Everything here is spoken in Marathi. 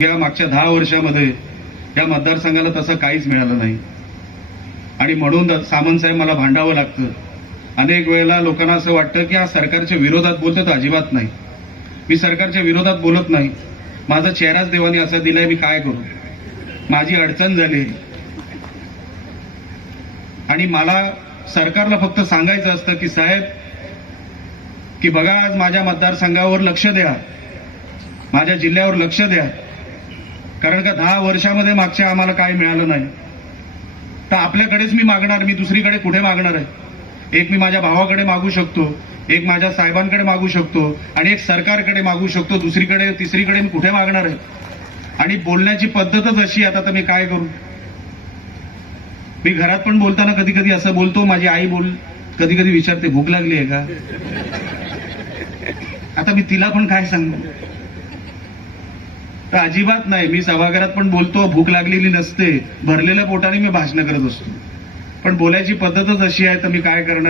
या मागच्या 10 वर्षामध्ये या मतदारसंघाला तसं काहीच मिळालं नाही आणि म्हणून सामंत साहेब मला भांडावं लागतं. अनेक वेळेला लोकांना असं वाटतं की हा सरकारच्या विरोधात बोलतो, तर अजिबात नाही. मी सरकारच्या विरोधात बोलत नाही. माझा चेहराच देवानी असा दिलाय, मी काय करू. माझी अडचण झाली आणि मला सरकारला फक्त सांगायचं असतं की साहेब की बघा, आज माझ्या मतदारसंघावर लक्ष द्या, माझ्या जिल्ह्यावर लक्ष द्या. कारण का 10 वर्षामध्ये मागच्या आम्हाला काय मिळालं नाही, तर आपल्याकडेच मी मागणार. मी दुसरीकडे कुठे मागणार आहे? एक मी माझ्या भावाकडे मागू शकतो, एक माझ्या साहेबांकडे मागू शकतो आणि एक सरकारकडे मागू शकतो. दुसरीकडे तिसरीकडे मी कुठे मागणार आहे? आणि बोलण्याची पद्धतच अशी. आता तर मी काय करू. मी घरात पण बोलताना कधी कधी असं बोलतो. माझी आई कधी कधी विचारते, भूक लागली आहे का? आता मी तिला पण काय सांगू. तर अजिबात नाही. मी सभागृहात पण बोलतो, भूक लागलेली नसते, भरलेल्या पोटाने मी भाषण करत असतो. पण बोलायची पद्धतच अशी आहे, तर मी काय करणार.